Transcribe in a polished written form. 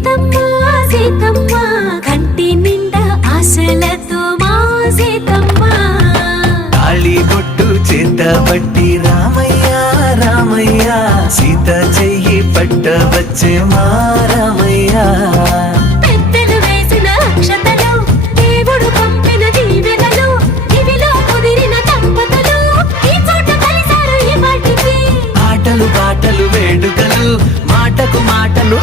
సీతమ్మ సీతమ్మ కంటి నిండా ఆశలతో మా సీతమ్మ తాళిబొట్టు చేతబట్టి రామయ్య రామయ్య సీత చెయ్యి పట్టవచ్చే మా